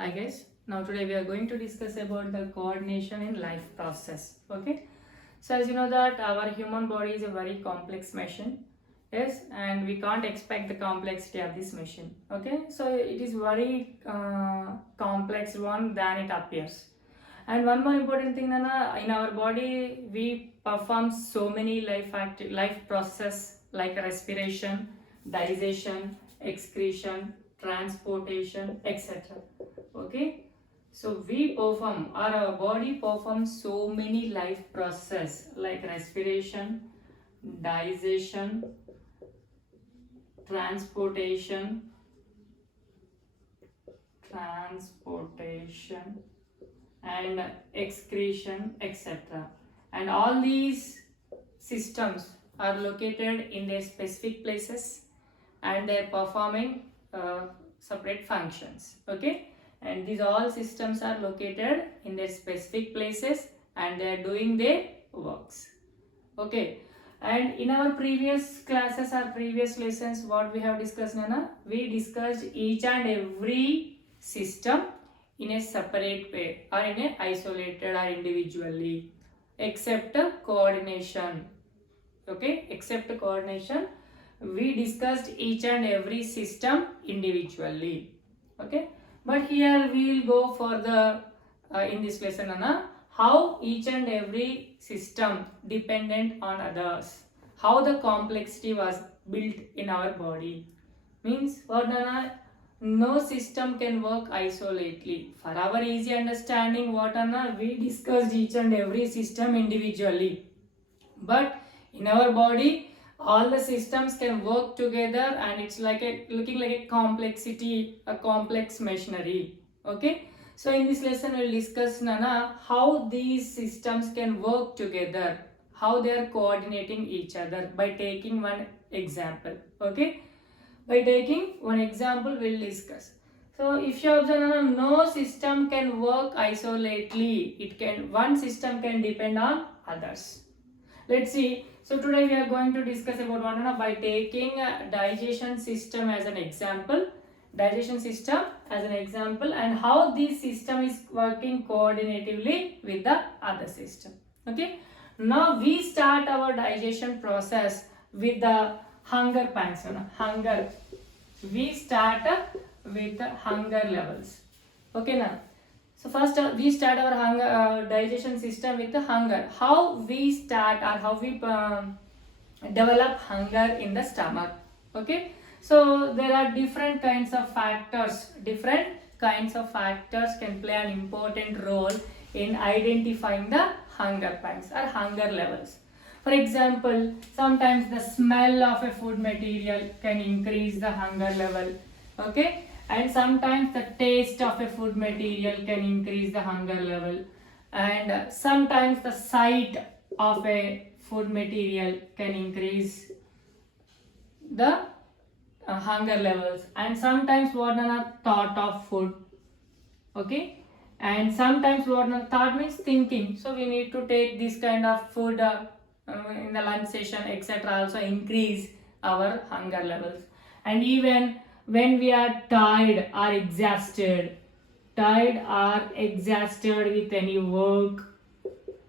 Hi guys, now today we are going to discuss about the coordination in life process. Okay, so as you know that our human body is a very complex machine. Yes, and we can't expect the complexity of this machine. Okay, so it is very complex one than it appears. And one more important thing, Nana, in our body we perform so many life process like respiration, digestion, excretion, transportation, etc. Okay, so we perform or our body performs so many life process like respiration, digestion, transportation, and excretion, etc. And all these systems are located in their specific places and they are performing separate functions. Okay, and these all systems are located in their specific places and they are doing their works. Okay, and in our previous classes or previous lessons, what we have discussed, Nana, we discussed each and every system in a separate way or in a isolated or individually, except coordination. Okay, except coordination, we discussed each and every system individually. Okay, but here we will go for the in this lesson, Anna, how each and every system dependent on others, how the complexity was built in our body. Means what, Anna? No system can work isolately. For our easy understanding, what, Anna, we discussed each and every system individually, but in our body all the systems can work together and it's like a looking like a complexity, a complex machinery. Okay, so in this lesson we'll discuss, Nana, how these systems can work together, how they are coordinating each other by taking one example. Okay, by taking one example we'll discuss. So if you observe, Nana, no system can work isolately. One system can depend on others. Let's see. So today we are going to discuss about one by taking a digestion system as an example. Digestion system as an example and how this system is working coordinatively with the other system. Okay. Now we start our digestion process with the hunger pangs. Hunger. We start with the hunger levels. Okay now. So first we start our hunger digestion system with the hunger. How we start or how we develop hunger in the stomach. Okay. So there are different kinds of factors. Different kinds of factors can play an important role in identifying the hunger pangs or hunger levels. For example, sometimes the smell of a food material can increase the hunger level. Okay. And sometimes the taste of a food material can increase the hunger level, and sometimes the sight of a food material can increase the hunger levels, and sometimes what a thought of food. Okay, and sometimes what a thought means thinking, so we need to take this kind of food in the lunch session, etc. also increase our hunger levels. And even when we are tired or exhausted with any work,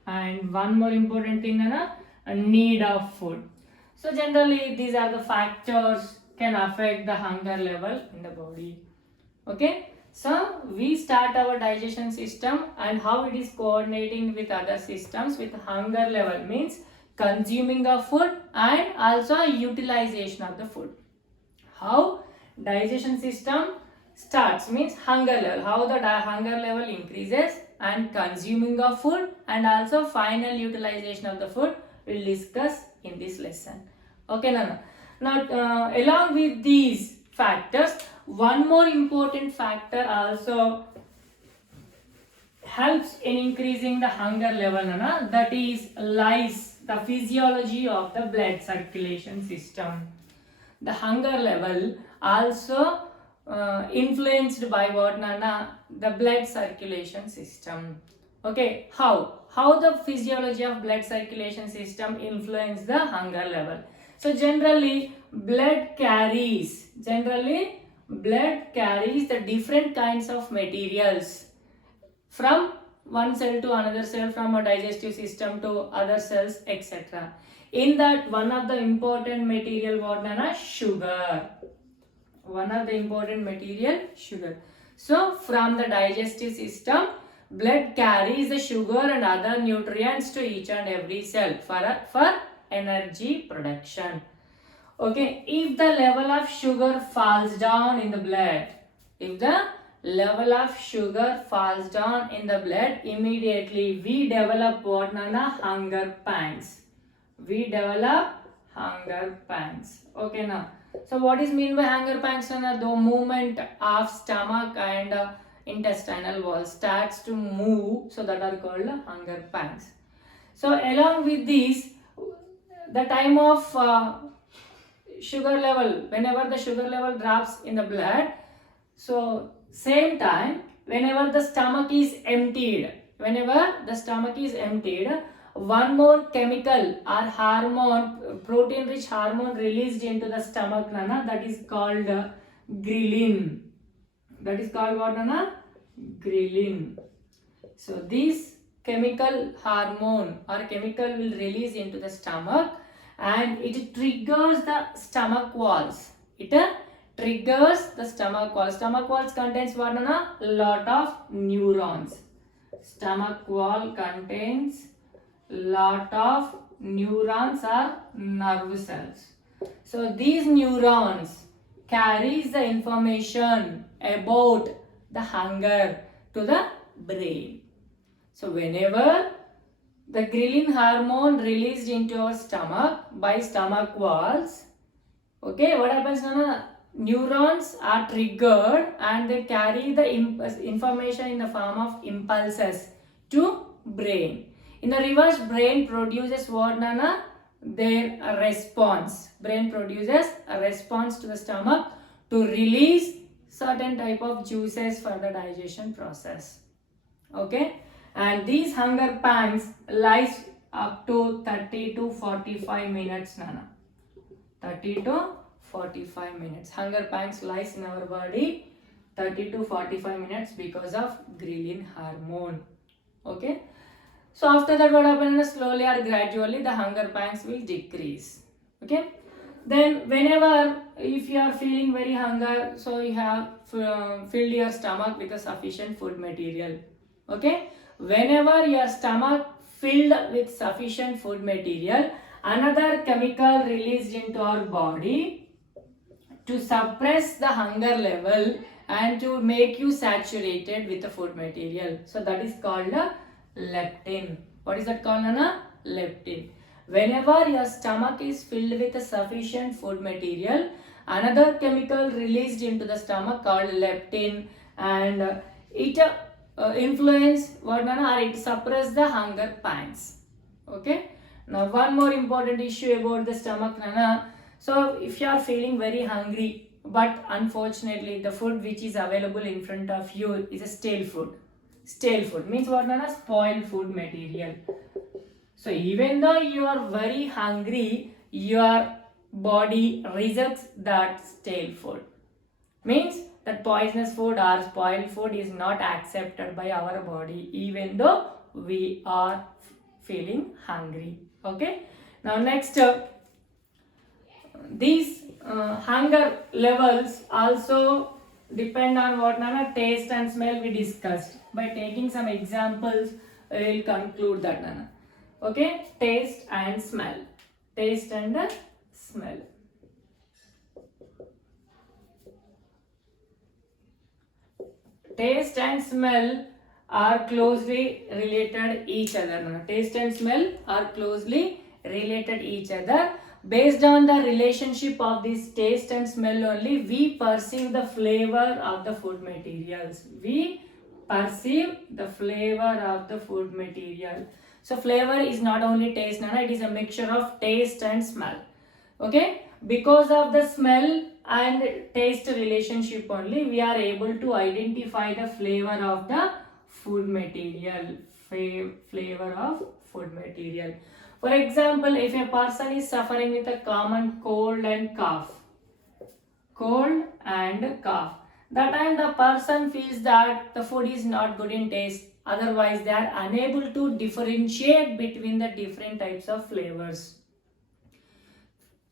and one more important thing, a need of food. So generally these are the factors can affect the hunger level in the body. Okay, so we start our digestion system and how it is coordinating with other systems with hunger level means consuming of food and also utilization of the food. How digestion system starts means hunger level, how the hunger level increases, and consuming of food and also final utilization of the food we'll discuss in this lesson. Okay, Nana. Now along with these factors, one more important factor also helps in increasing the hunger level, Nana, that is lies the physiology of the blood circulation system. The hunger level also influenced by what, Nana? The blood circulation system. Okay, how the physiology of blood circulation system influence the hunger level. So generally blood carries blood carries the different kinds of materials from one cell to another cell, from a digestive system to other cells, etc. In that, one of the important material what known as sugar. One of the important material, sugar. So from the digestive system, blood carries the sugar and other nutrients to each and every cell for energy production. Okay, if the level of sugar falls down in the blood, if the level of sugar falls down in the blood, immediately we develop what known as hunger pangs. We develop hunger pangs. Okay, now. So what is mean by hunger pangs? The movement of stomach and intestinal wall starts to move, so that are called hunger pangs. So along with this, the time of sugar level, whenever the sugar level drops in the blood, so same time whenever the stomach is emptied, one more chemical or hormone, protein rich hormone released into the stomach, Nana, that is called ghrelin. That is called what, Nana? Ghrelin. So this chemical hormone or chemical will release into the stomach and it triggers the stomach walls. It triggers the stomach wall. Stomach walls contains what, Nana? Lot of neurons. Stomach wall contains lot of neurons or nerve cells. So these neurons carries the information about the hunger to the brain. So whenever the ghrelin hormone released into our stomach by stomach walls, okay, what happens now? Neurons are triggered and they carry the information in the form of impulses to brain. In the reverse, brain produces what, Nana? Their response. Brain produces a response to the stomach to release certain type of juices for the digestion process. Okay, and these hunger pangs lies up to 30 to 45 minutes, Nana. 30 to 45 minutes. Hunger pangs lies in our body 30 to 45 minutes because of ghrelin hormone. Okay. So after that, what happens? Slowly or gradually the hunger pangs will decrease. Okay. Then whenever, if you are feeling very hunger, so you have filled your stomach with a sufficient food material. Okay. Whenever your stomach filled with sufficient food material, another chemical released into our body to suppress the hunger level and to make you saturated with the food material. So that is called leptin. What is that called, Nana? Leptin. Whenever your stomach is filled with a sufficient food material, another chemical released into the stomach called leptin, and it influence what, Nana, or it suppress the hunger pangs. Okay. Now one more important issue about the stomach, Nana. So if you are feeling very hungry, but unfortunately the food which is available in front of you is a stale food. Stale food means what, Nana? Spoiled food material. So even though you are very hungry, your body rejects that stale food. Means that poisonous food or spoiled food is not accepted by our body even though we are feeling hungry. Okay. Now next, these hunger levels also depend on what, Nana? Taste and smell we discussed. By taking some examples, we will conclude that, Nana. Okay, taste and smell. Taste and smell. Taste and smell are closely related each other, Nana. Taste and smell are closely related each other. Based on the relationship of this taste and smell only, we perceive the flavor of the food materials. We perceive the flavor of the food material. So flavor is not only taste, Nana, it is a mixture of taste and smell. Okay, because of the smell and taste relationship only, we are able to identify the flavor of the food material. Flavor of food material. For example, if a person is suffering with a common cold and cough, cold and cough. That time the person feels that the food is not good in taste. Otherwise, they are unable to differentiate between the different types of flavors.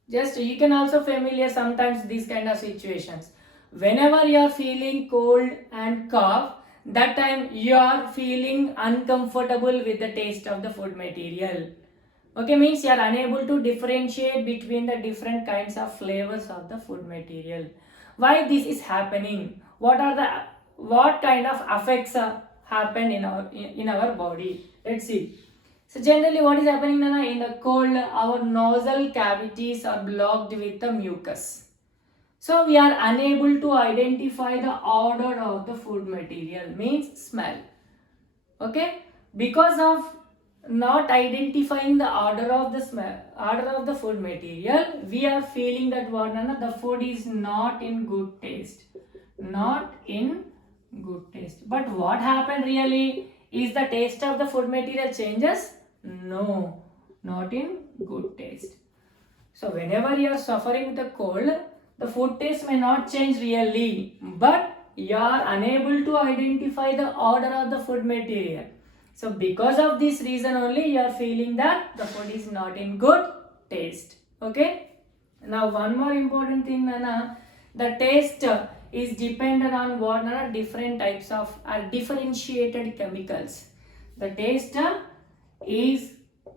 Just you can also familiar sometimes these kind of situations. Whenever you are feeling cold and cough, that time you are feeling uncomfortable with the taste of the food material. Okay, means you are unable to differentiate between the different kinds of flavors of the food material. Why this is happening? What kind of effects happen in our body? Let's see. So generally what is happening Nana? In the cold, our nasal cavities are blocked with the mucus. So we are unable to identify the odor of the food material, means smell. Okay, because of not identifying the odor of the food material, we are feeling that what Nana, the food is not in good taste. Not in good taste. But what happened really? Is the taste of the food material changes? No, not in good taste. So whenever you are suffering with the cold, the food taste may not change really, but you are unable to identify the odor of the food material. So because of this reason only you are feeling that the food is not in good taste. Okay. Now one more important thing Nana, the taste is dependent on what Nana, different types of differentiated chemicals. The taste is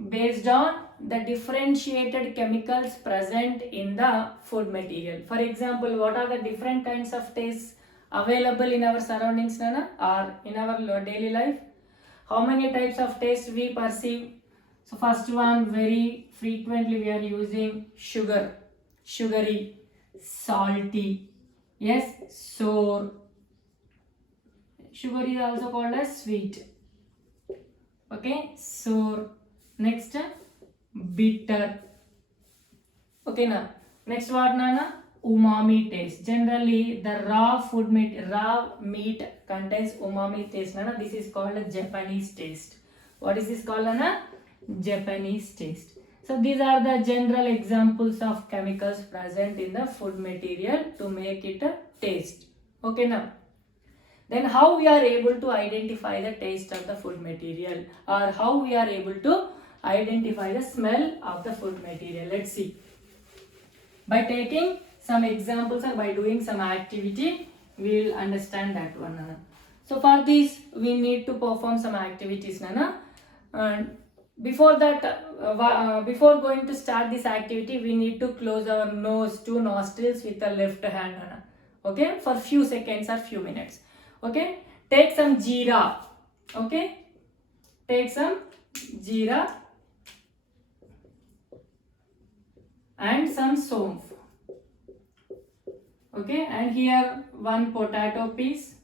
based on the differentiated chemicals present in the food material. For example, what are the different kinds of tastes available in our surroundings Nana, or in our daily life? How many types of taste we perceive? So first one, very frequently we are using sugar, sugary, salty, yes, sour. Sugar is also called as sweet. Okay, sour. Next, bitter. Okay, now next what Nana? Umami taste. Generally, the raw meat contains umami taste. Nana, this is called a Japanese taste. What is this called, Nana? Japanese taste. So these are the general examples of chemicals present in the food material to make it a taste. Okay, now. Then how we are able to identify the taste of the food material, or how we are able to identify the smell of the food material? Let's see. By taking some examples or by doing some activity, we will understand that one, Nana. So for this, we need to perform some activities, Nana. And before that, before going to start this activity, we need to close our nose, two nostrils with the left hand, Nana. Okay, for few seconds or few minutes. Okay, take some jeera. Okay, take some jeera and some somph. Okay, and here one potato piece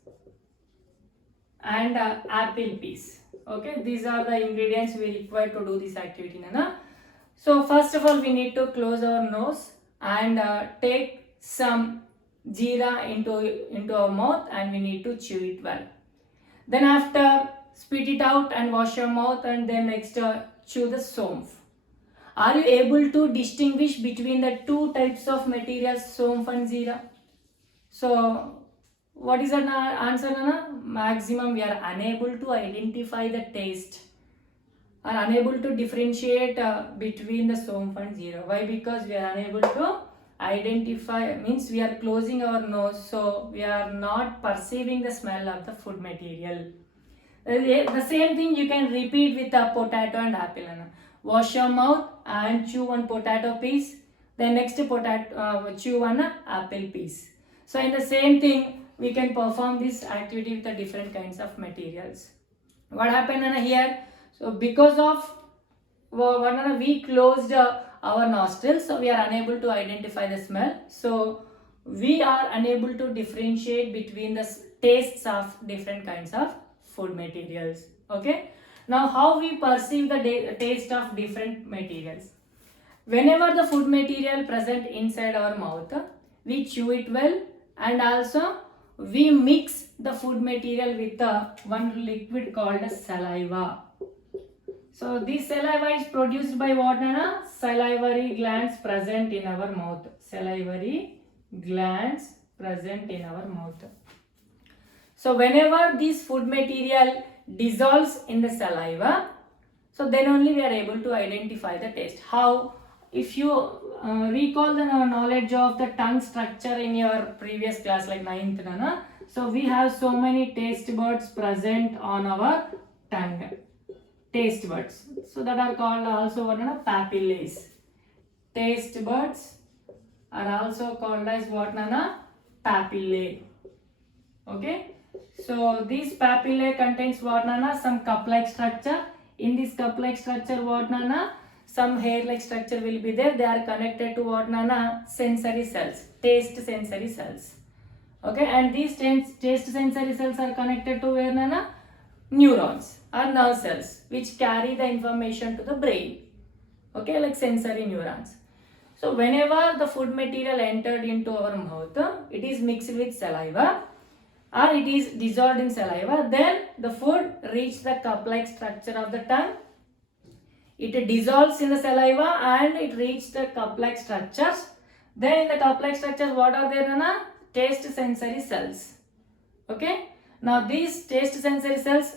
and apple piece. Okay, these are the ingredients we require to do this activity, Nana. So first of all, we need to close our nose and take some jeera into our mouth, and we need to chew it well. Then after, spit it out and wash your mouth, and then next chew the somph. Are you able to distinguish between the two types of materials, somph and jeera? So what is the answer, Nana? Maximum we are unable to identify the taste, are unable to differentiate between the somph and jeera. Why? Because we are unable to identify, means we are closing our nose, so we are not perceiving the smell of the food material. The same thing you can repeat with a potato and apple, Nana. Wash your mouth and chew one potato piece, then next chew one apple piece. So in the same thing, we can perform this activity with the different kinds of materials. What happened here? So because of we closed our nostrils, so we are unable to identify the smell. So we are unable to differentiate between the tastes of different kinds of food materials. Okay. Now how we perceive the taste of different materials? Whenever the food material present inside our mouth, we chew it well, and also we mix the food material with one liquid called as saliva. So this saliva is produced by what, Nana? Salivary glands present in our mouth. Salivary glands present in our mouth. So whenever this food material dissolves in the saliva, so then only we are able to identify the taste. How? If you recall the knowledge of the tongue structure in your previous class, like 9th, Nana, so we have so many taste buds present on our tongue. Taste buds. So that are called also what, papillae. Taste buds are also called as what, Nana? Papillae. Okay. So this papillae contains what, Nana? Some cup-like structure. In this cup-like structure, what, Nana? Some hair-like structure will be there. They are connected to what, Nana? Sensory cells. Taste sensory cells. Okay. And these taste sensory cells are connected to where, Nana? Neurons or nerve cells, which carry the information to the brain. Okay. Like sensory neurons. So whenever the food material entered into our mouth, it is mixed with saliva, or it is dissolved in saliva, then the food reaches the cup-like structure of the tongue. It dissolves in the saliva and it reaches the cup-like structures. Then in the cup-like structures, what are there, Nana? Taste sensory cells. Okay. Now these taste sensory cells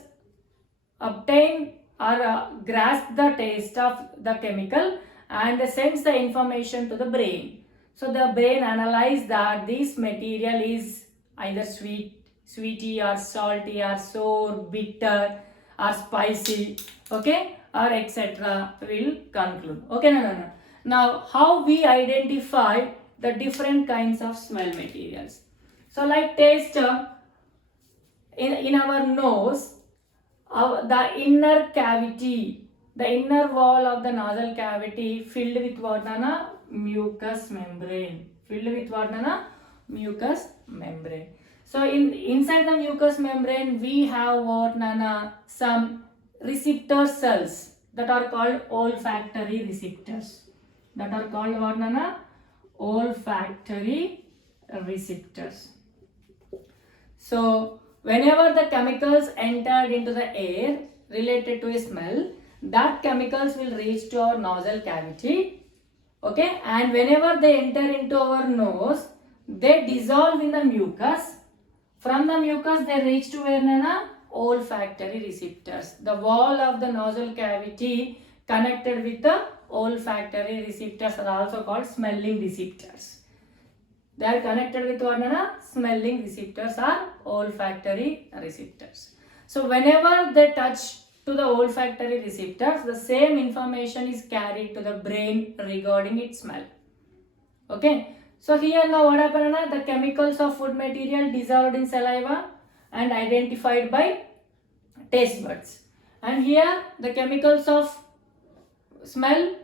obtain or grasp the taste of the chemical and sends the information to the brain. So the brain analyzes that this material is either sweety or salty or sour, bitter or spicy, okay, or etc. will conclude. Okay, no. Now how we identify the different kinds of smell materials. So like taste, in our nose, the inner cavity, the inner wall of the nasal cavity filled with what, Nana? Mucous membrane. Filled with what, Nana? Mucous membrane. So inside the mucous membrane we have what, Nana? Some receptor cells that are called olfactory receptors. That are called what, Nana? Olfactory receptors. So whenever the chemicals entered into the air related to a smell, that chemicals will reach to our nasal cavity. Okay, and whenever they enter into our nose, they dissolve in the mucus. From the mucus they reach to where, Nana? Olfactory receptors. The wall of the nasal cavity connected with the olfactory receptors are also called smelling receptors. They are connected with what, Nana? Smelling receptors or olfactory receptors. So whenever they touch to the olfactory receptors, the same information is carried to the brain regarding its smell. Okay. So here now what happened, Nana? The chemicals of food material dissolved in saliva and identified by taste buds. And here the chemicals of smell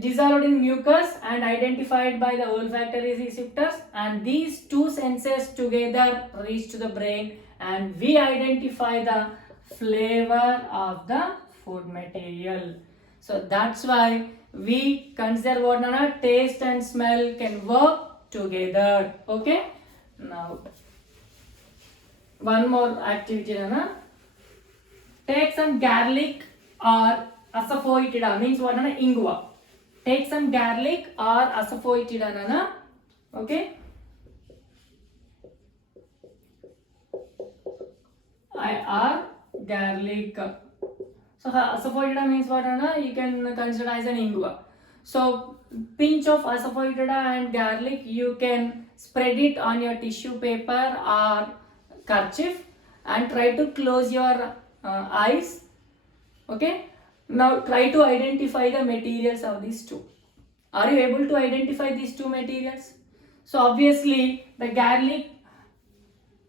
dissolved in mucus and identified by the olfactory receptors, and these two senses together reach to the brain and we identify the flavor of the food material. So that's why we consider what, Nana? Taste and smell can work together. Okay. Now one more activity, Nana. Take some garlic or asafoetida, means what, Nana? Ingwa. Take some garlic or asafoetida, Nana. Okay. Or garlic. So asafoetida means what, Nana? You can consider as an ingwa. So pinch of asafoetida and garlic, you can spread it on your tissue paper or kerchief and try to close your eyes. Okay. Now try to identify the materials of these two. Are you able to identify these two materials? So obviously the garlic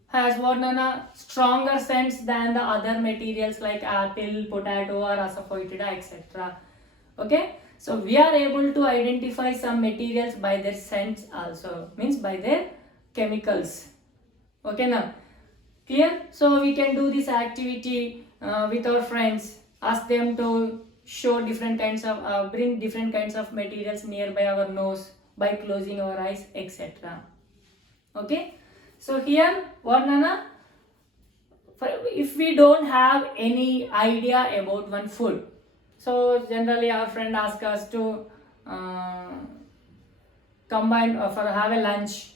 has what, Nana? Stronger scents than the other materials like apple, potato or asafoetida, etc. Okay. So we are able to identify some materials by their scents also, means by their chemicals. Okay now. Clear? So we can do this activity with our friends. Ask them to show different kinds of, bring different kinds of materials nearby our nose by closing our eyes, etc. Okay. So here, what, Nana? If we don't have any idea about one food, so generally our friend asks us to combine for have a lunch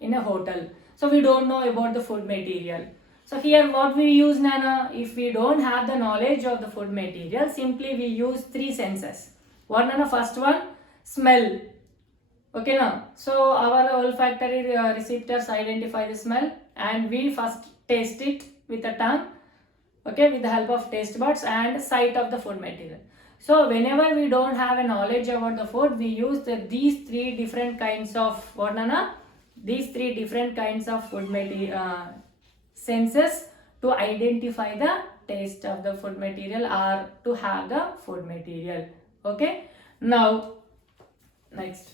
in a hotel. So we don't know about the food material. So here what we use, Nana, if we don't have the knowledge of the food material, simply we use three senses. What, Nana? First one, smell. Okay, now, so our olfactory receptors identify the smell and we first taste it with the tongue, okay, with the help of taste buds and sight of the food material. So whenever we don't have a knowledge about the food, we use these three different kinds of, what, Nana? These three different kinds of food material senses to identify the taste of the food material or to have the food material. Okay, now next.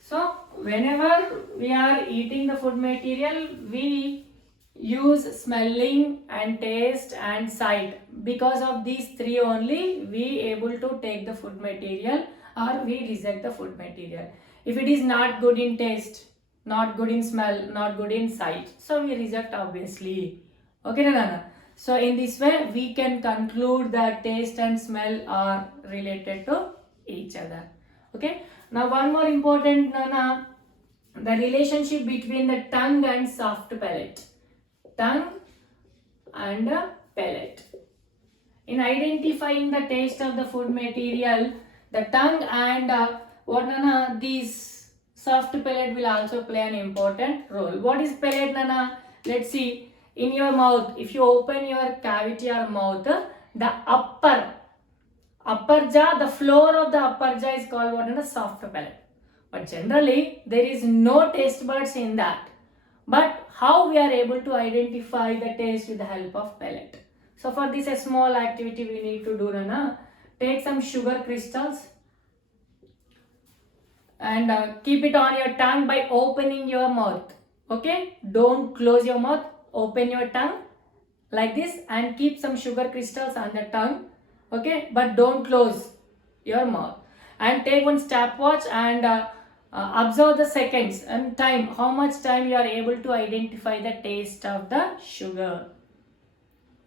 So whenever we are eating the food material, we use smelling and taste and sight. Because of these three only, we able to take the food material or we reject the food material. If it is not good in taste, not good in smell, not good in sight, so we reject obviously. Okay, Nana? So in this way, we can conclude that taste and smell are related to each other. Okay. Now one more important, Nana, the relationship between the tongue and soft palate. Tongue and palate. In identifying the taste of the food material, the tongue and what, Nana, these soft palate will also play an important role. What is palate, Nana? Let's see. In your mouth, if you open your cavity or mouth, the upper jaw, the floor of the upper jaw is called what, Nana? Soft palate. But generally, there is no taste buds in that. But how we are able to identify the taste with the help of palate? So for this, a small activity we need to do, Nana. Take some sugar crystals and keep it on your tongue by opening your mouth. Okay, don't close your mouth, open your tongue like this and keep some sugar crystals on the tongue. Okay, but don't close your mouth. And take one stopwatch and observe the seconds and time, how much time you are able to identify the taste of the sugar.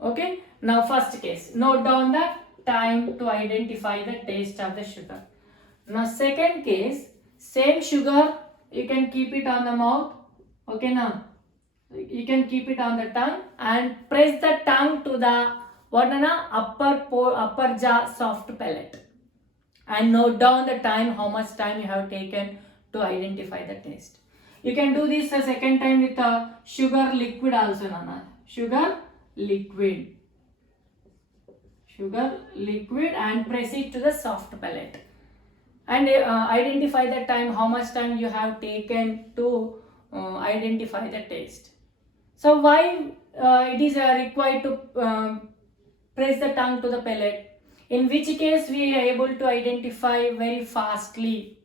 Okay, now first case, note down the time to identify the taste of the sugar. Now second case, same sugar, you can keep it on the mouth. Okay, now you can keep it on the tongue and press the tongue to the what, Nana? Upper jaw soft palate and note down the time, how much time you have taken to identify the taste. You can do this a second time with a sugar liquid also, Nana. Sugar liquid and press it to the soft palate and identify the time, how much time you have taken to identify the taste. So why it is required to press the tongue to the palate? In which case we are able to identify very fastly?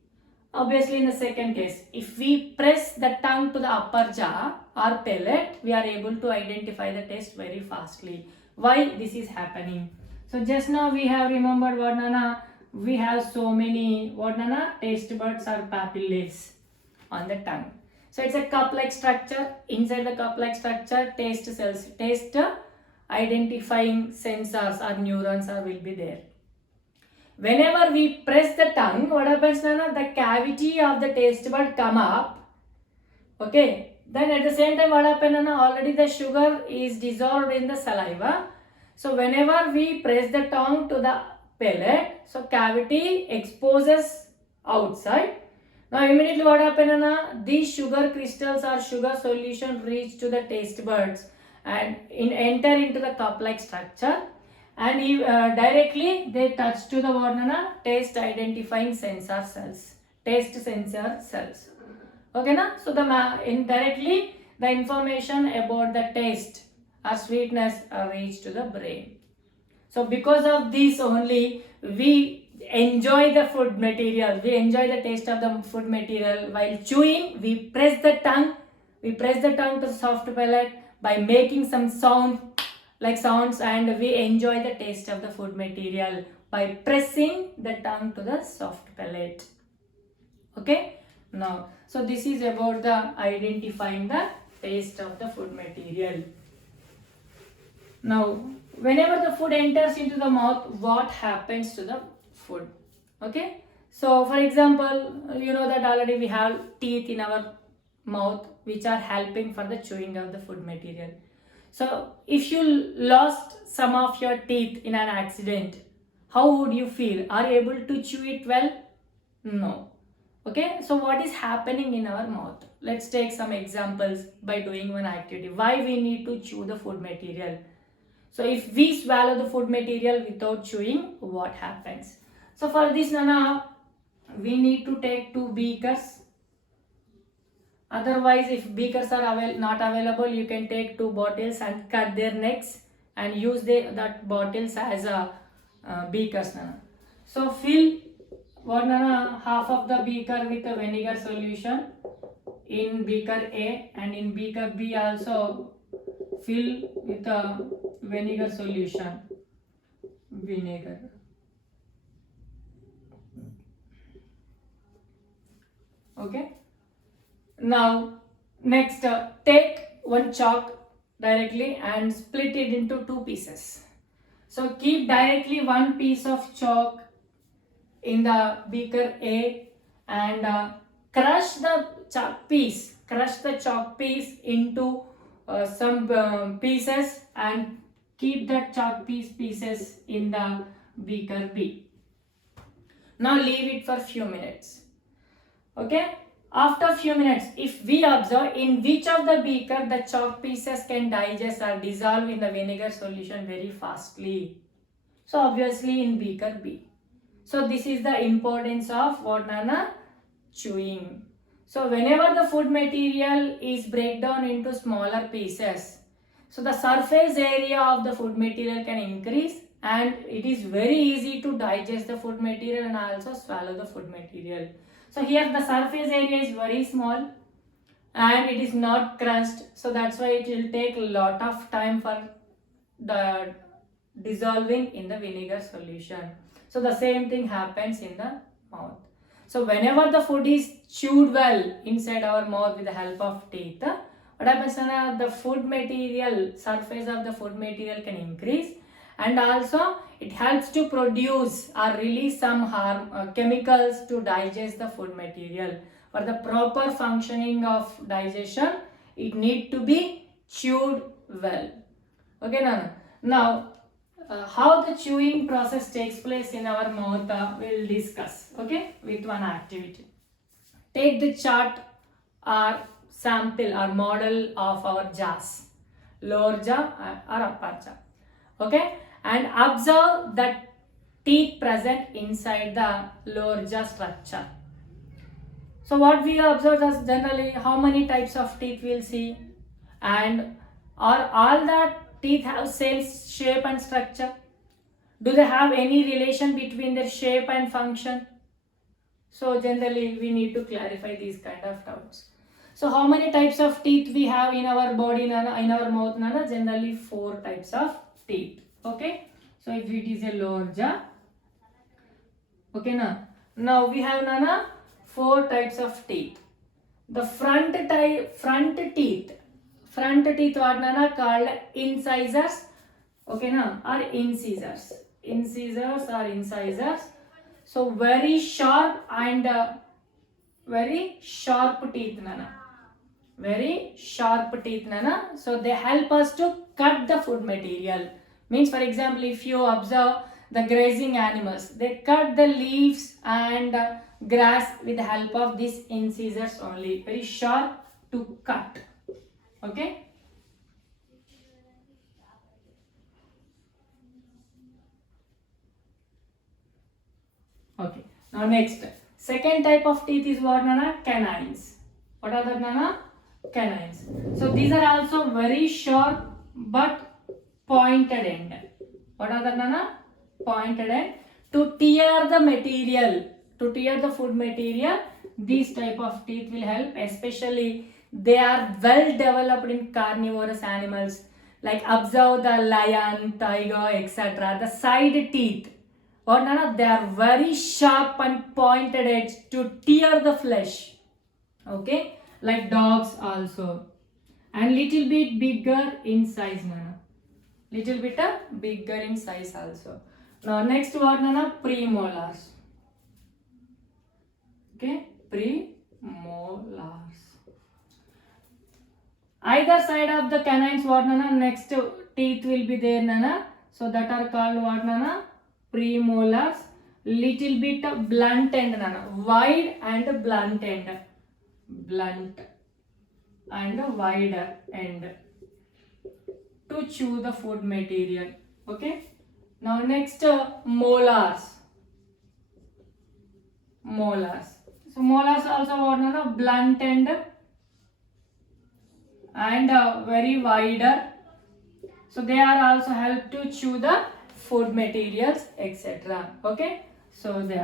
Obviously in the second case, if we press the tongue to the upper jaw or palate, we are able to identify the taste very fastly. Why this is happening? So just now we have remembered what, Nana? We have so many what, Nana? Taste buds or papillae on the tongue. So it's a cup-like structure. Inside the cup-like structure, taste cells, taste identifying sensors or neurons will be there. Whenever we press the tongue, what happens, Nana? The cavity of the taste bud come up. Okay. Then at the same time, what happens, Nana? Already the sugar is dissolved in the saliva. So whenever we press the tongue to the palate, so cavity exposes outside. Now immediately what happens, Nana? These sugar crystals or sugar solution reach to the taste buds and enter into the cup-like structure. And directly they touch to the what, Nana? Taste identifying sensor cells, taste sensor cells. Okay, na? So indirectly the information about the taste or sweetness reach to the brain. So because of this only we enjoy the food material, we enjoy the taste of the food material while chewing. We press the tongue to the soft palate by making some sounds and we enjoy the taste of the food material by pressing the tongue to the soft palate. Okay, now so this is about the identifying the taste of the food material. Now whenever the food enters into the mouth, what happens to the food? Okay, So for example, you know that already we have teeth in our mouth which are helping for the chewing of the food material. So if you lost some of your teeth in an accident, how would you feel? Are you able to chew it well? No. Okay, so what is happening in our mouth? Let's take some examples by doing one activity. Why we need to chew the food material? So if we swallow the food material without chewing, what happens? So for this, Nana, we need to take 2 beakers. Otherwise, if beakers are not available, you can take 2 bottles and cut their necks and use that bottles as a beakers, Nana. So fill half of the beaker with a vinegar solution in beaker A, and in beaker B also fill with a vinegar solution. Vinegar. Okay. Now next, take one chalk directly and split it into 2 pieces. So keep directly one piece of chalk in the beaker A and crush the chalk piece into some pieces and keep that chalk pieces in the beaker B. Now leave it for few minutes. Okay, after few minutes, if we observe in which of the beaker the chalk pieces can digest or dissolve in the vinegar solution very fastly. So obviously in beaker B. So this is the importance of what, Nana? Chewing. So whenever the food material is break down into smaller pieces, so the surface area of the food material can increase and it is very easy to digest the food material and also swallow the food material. So here the surface area is very small and it is not crushed, so that's why it will take a lot of time for the dissolving in the vinegar solution. So the same thing happens in the mouth. So whenever the food is chewed well inside our mouth with the help of teeth, what happens is the food material, surface of the food material can increase, and also it helps to produce or release some chemicals to digest the food material. For the proper functioning of digestion, it need to be chewed well. Okay, Nana? Now how the chewing process takes place in our mouth, we'll discuss, okay, with one activity. Take the chart or sample or model of our jaws, lower jaw or upper jaw, okay, and observe the teeth present inside the lower jaw structure. So what we observe is generally how many types of teeth we'll see, and are all the teeth have same shape and structure? Do they have any relation between their shape and function? So generally we need to clarify these kind of doubts. So how many types of teeth we have in our body, Nana, in our mouth, Nana? Generally 4 types of teeth. Okay. So if it is a lower jaw, okay, now we have, Nana, 4 types of teeth. The front teeth what, Nana, called incisors, okay, or incisors. Incisors or incisors. So very sharp and very sharp teeth, Nana. Very sharp teeth, Nana. So they help us to cut the food material. Means, for example, if you observe the grazing animals, they cut the leaves and grass with the help of these incisors only. Very sharp to cut. Okay. Okay. Now next, second type of teeth is what, Nana? Canines. What are the, Nana? Canines. So these are also very sharp but pointed end. What are the, Nana? Pointed end. To tear the material, to tear the food material, these type of teeth will help. Especially they are well developed in carnivorous animals. Like observe the lion, tiger, etc. The side teeth. What, Nana? They are very sharp and pointed edge to tear the flesh. Okay, like dogs also, and little bit bigger in size, Nana. Little bit bigger in size also. Now next what, Nana? Premolars. Okay, premolars. Either side of the canines what nana, next teeth will be there nana, so that are called what nana, premolars. Little bit blunt end nana, wide and blunt end, blunt and wider end to chew the food material. Okay, now next molars. Molars, so molars also what nana, blunt end and very wider, so they are also help to chew the food materials, etc. Okay, so they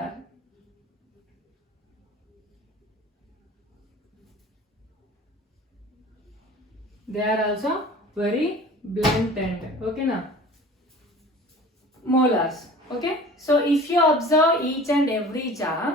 are also very blunt end. Okay now, molars. Okay, so if you observe each and every jaw,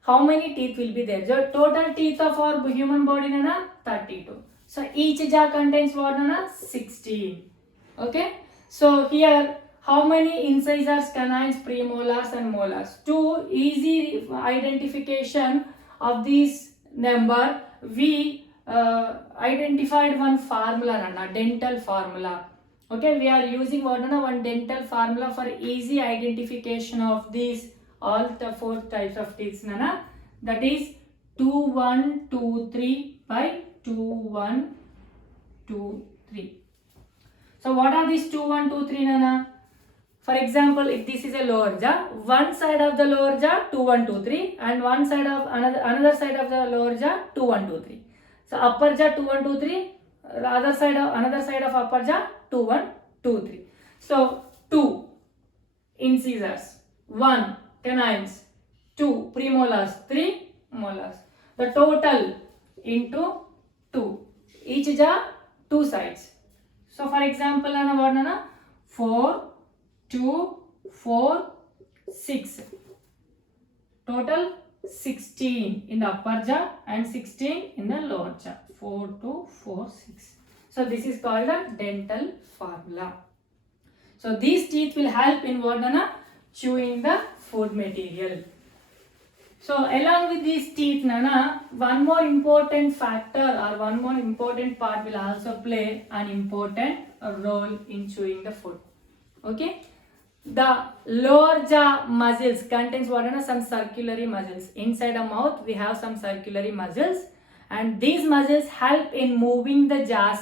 how many teeth will be there? The total teeth of our human body nana, 32. So each jaw contains what nana, 16. Okay, so here how many incisors, canines, premolars and molars? To easy identification of this number, we identified one formula nana, dental formula. Okay, we are using what nana, one dental formula for easy identification of these all the 4 types of teeth nana, that is 2 1 2 3 by 2 1 2 3. So what are these 2 1 2 3 nana? For example, if this is a lower jaw, one side of the lower jaw 2 1 2 3 and one side of another side of the lower jaw 2 1 2 3. So upper jaw 2 1 2 3, other side of another side of upper jaw 2 1 2 3. So 2 incisors, 1 canines, 2 premolars, 3 molars. The total into 2. Each jaw 2 sides. So for example, what nana, 4 2 4 6. Total 16 in the upper jaw and 16 in the lower jaw. 4 2 4 6. So this is called a dental formula. So these teeth will help in what nana, chewing the food material. So along with these teeth nana, one more important factor or one more important part will also play an important role in chewing the food. Okay, the lower jaw muscles contains what nana, some circulatory muscles. Inside the mouth we have some circulatory muscles, and these muscles help in moving the jaws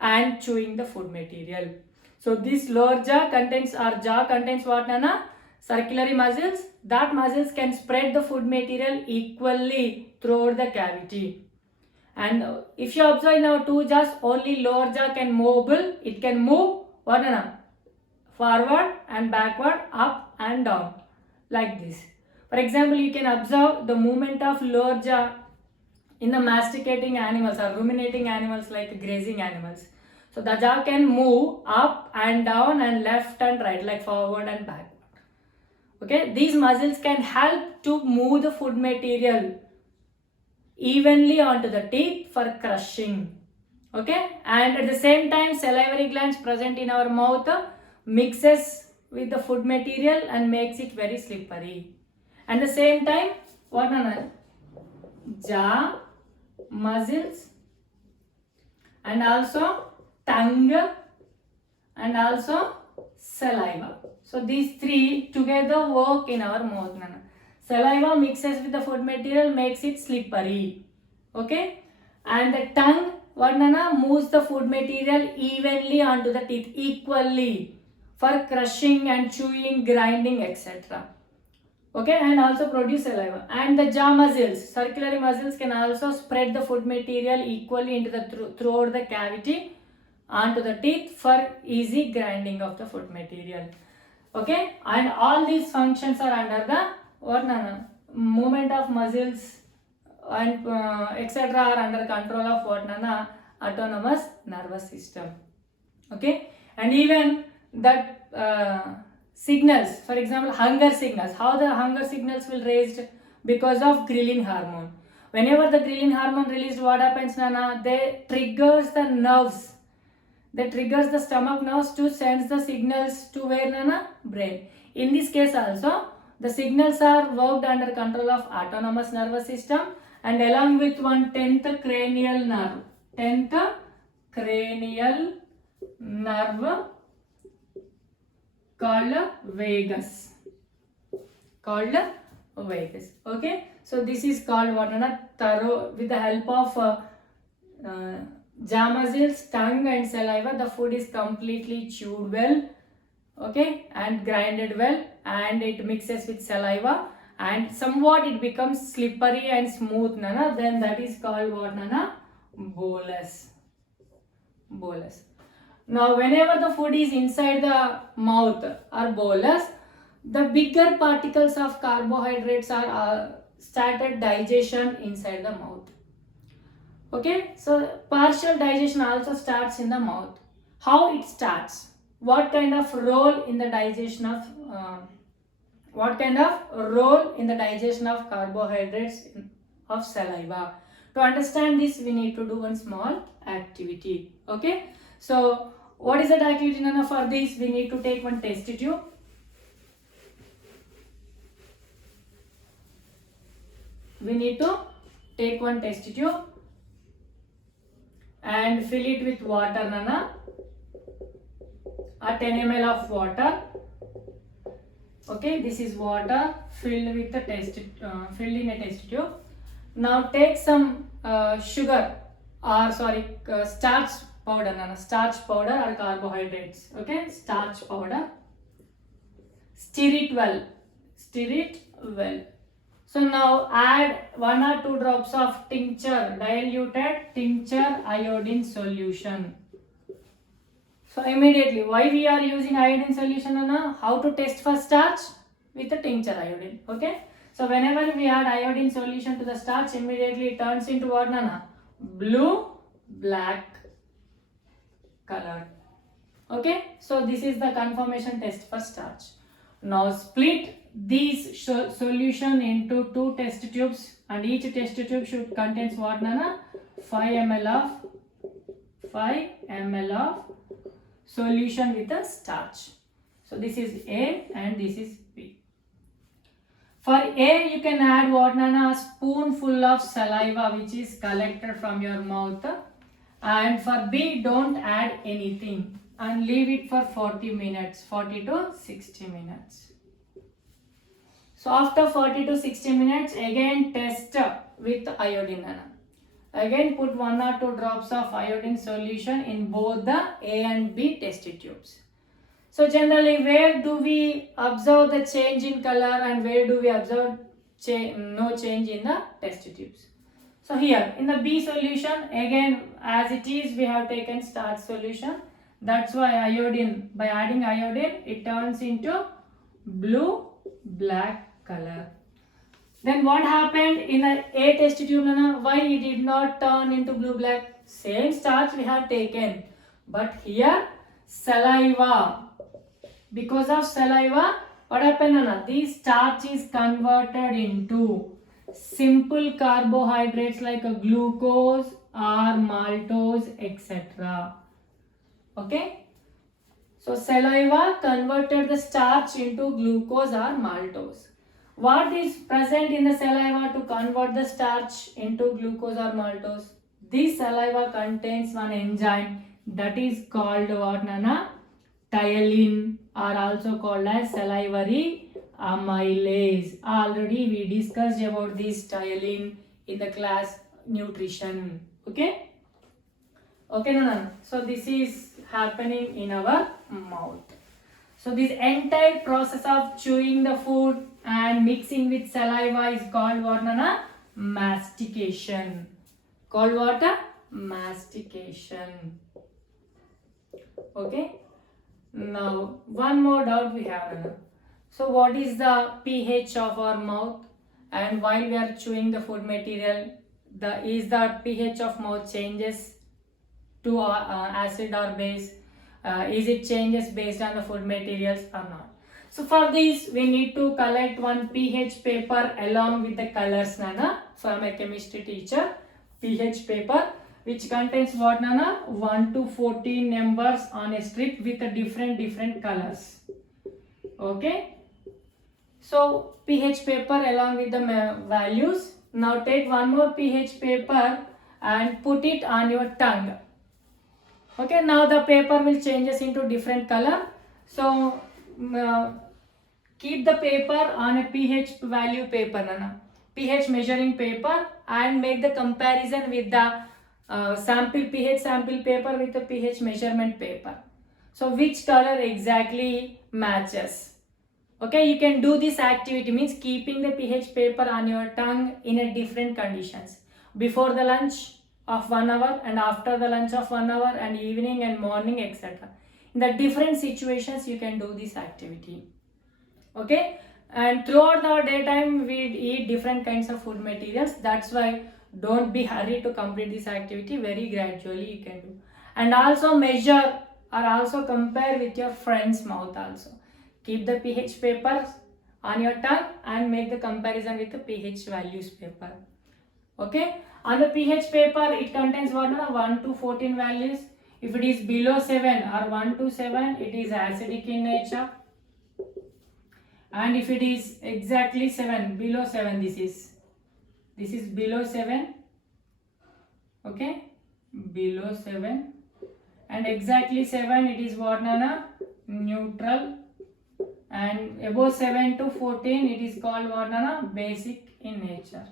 and chewing the food material. So this lower jaw contains what nana, circulatory muscles. That muscles can spread the food material equally throughout the cavity. And if you observe in our 2 jaws, only lower jaw can mobile. It can move what nana, forward and backward, up and down, like this. For example, you can observe the movement of lower jaw in the masticating animals or ruminating animals like grazing animals. So the jaw can move up and down and left and right, like forward and backward. Okay, these muscles can help to move the food material evenly onto the teeth for crushing. Okay, and at the same time, salivary glands present in our mouth mixes with the food material and makes it very slippery. And at the same time, what another? Jaw muscles and also tongue and also saliva. So these 3 together work in our mouth. Saliva mixes with the food material, makes it slippery. Okay, and the tongue what nana, moves the food material evenly onto the teeth equally for crushing and chewing, grinding, etc. Okay, and also produce saliva. And the jaw muscles, circulatory muscles, can also spread the food material equally into the throughout the cavity onto the teeth for easy grinding of the food material. Okay, and all these functions are under the what nana, movement of muscles and etc. are under control of what nana, autonomous nervous system. Okay, and even that signals, for example, hunger signals, how the hunger signals will raised because of ghrelin hormone. Whenever the ghrelin hormone released, what happens nana, they triggers the nerves, they triggers the stomach nerves to send the signals to where nana, brain. In this case also, The signals are worked under control of autonomous nervous system and along with one 10th cranial nerve. 10th cranial nerve called vagus. Okay, so this is called what? Thorough. With the help of jaw muscles, tongue and saliva, the food is completely chewed well, okay, and grinded well, and it mixes with saliva and somewhat it becomes slippery and smooth, nana. Then that is called what, nana? Bolus. Now whenever the food is inside the mouth or bolus, the bigger particles of carbohydrates are started digestion inside the mouth. Okay, so partial digestion also starts in the mouth. How it starts? What kind of role in the digestion of carbohydrates of saliva? To understand this, we need to do one small activity. Okay, so what is that activity, Nana? For this, we need to take one test tube. And fill it with water, Nana. A 10 ml of water. Okay, this is water filled with the filled in a test tube. Now take some starch powder, Nana. Starch powder or carbohydrates. Okay, starch powder. Stir it well. So now add 1 or 2 drops of diluted tincture iodine solution. So immediately, why we are using iodine solution, Anna? How to test for starch? With the tincture iodine. Okay. So whenever we add iodine solution to the starch, immediately it turns into what, Nana? Blue-black color. Okay. So this is the confirmation test for starch. Now split these solution into 2 test tubes, and each test tube should contains what, Nana? 5 ml of solution with the starch. So this is A and this is B. For A, you can add what, Nana? A spoonful of saliva which is collected from your mouth. And for B, don't add anything and leave it for 40 to 60 minutes. So after 40 to 60 minutes, again test with iodine, Nana. Again put 1 or 2 drops of iodine solution in both the A and B test tubes. So generally, where do we observe the change in color and where do we observe no change in the test tubes? So here in the B solution, again as it is, we have taken starch solution. That's why by adding iodine, it turns into blue-black color. Then what happened in the A test tube, Nana? Why it did not turn into blue-black? Same starch we have taken, but here saliva. Because of saliva, what happened, Nana? This starch is converted into simple carbohydrates like a glucose or maltose, etc. Okay? So saliva converted the starch into glucose or maltose. What is present in the saliva to convert the starch into glucose or maltose? This saliva contains one enzyme that is called what, Nana? Ptyalin, or also called as salivary amylase. Already we discussed about this ptyalin in the class nutrition. Okay? Okay, Nana. So this is happening in our mouth. So this entire process of chewing the food and mixing with saliva is called what, Nana? Mastication. Called what? Mastication. Okay. Now one more doubt we have, Nana. So what is the pH of our mouth? And while we are chewing the food material, is the pH of mouth changes to acid or base? Is it changes based on the food materials or not? So for this, we need to collect one pH paper along with the colors, Nana, from a chemistry teacher. pH paper which contains what, Nana? 1 to 14 numbers on a strip with a different colors. Okay. So pH paper along with the values. Now take one more pH paper and put it on your tongue. Okay, now the paper will changes into different color. So keep the paper on a pH value paper, Nana. pH measuring paper, and make the comparison with the pH sample paper with the pH measurement paper. So which color exactly matches? Okay, you can do this activity, means keeping the pH paper on your tongue in a different conditions. Before the lunch of 1 hour and after the lunch of 1 hour and evening and morning, etc. In the different situations you can do this activity. Okay, and throughout our daytime we eat different kinds of food materials. That's why don't be hurried to complete this activity. Very gradually you can do. And also measure or also compare with your friend's mouth also. Keep the pH papers on your tongue and make the comparison with the pH values paper. Okay, on the pH paper it contains what? 1 to 14 values. If it is below 7 or 1 to 7, it is acidic in nature. And if it is exactly 7, below 7, this is below 7. Okay, below 7, and exactly 7, it is what, Nana? Neutral. And above 7 to 14, it is called what, Nana? Basic in nature.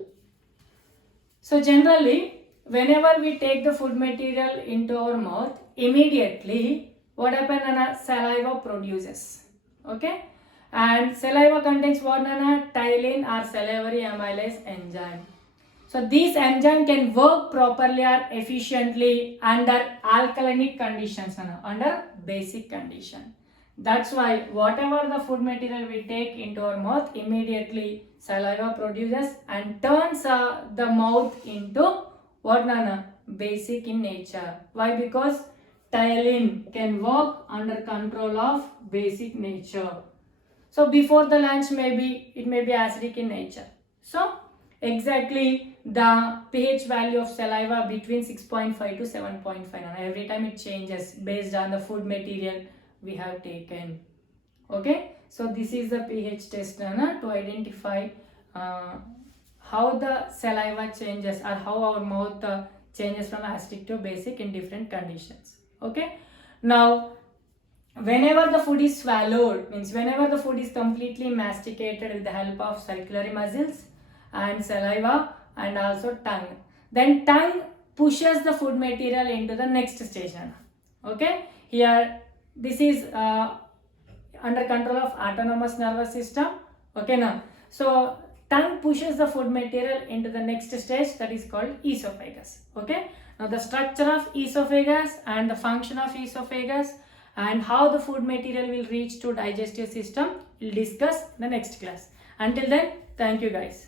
So generally, whenever we take the food material into our mouth, immediately what happens, Nana? Saliva produces. Okay, and saliva contains what, Nana? Ptyalin or salivary amylase enzyme. So this enzyme can work properly or efficiently under alkalinic conditions, Nana, under basic condition. That's why whatever the food material we take into our mouth, immediately saliva produces and turns the mouth into what, Nana? Basic in nature. Why? Because ptyalin can work under control of basic nature. So before the lunch, maybe it may be acidic in nature. So exactly the pH value of saliva between 6.5 to 7.5. Every time it changes based on the food material we have taken. Okay, so this is the pH test, to identify how the saliva changes or how our mouth changes from acidic to basic in different conditions. Okay, now whenever the food is swallowed, means whenever the food is completely masticated with the help of circulatory muscles and saliva and also tongue, then tongue pushes the food material into the next station. Okay, here this is under control of autonomous nervous system. Okay, now so tongue pushes the food material into the next stage, that is called esophagus. Okay, now the structure of esophagus and the function of esophagus and how the food material will reach to digestive system we'll discuss in the next class. Until then, thank you guys.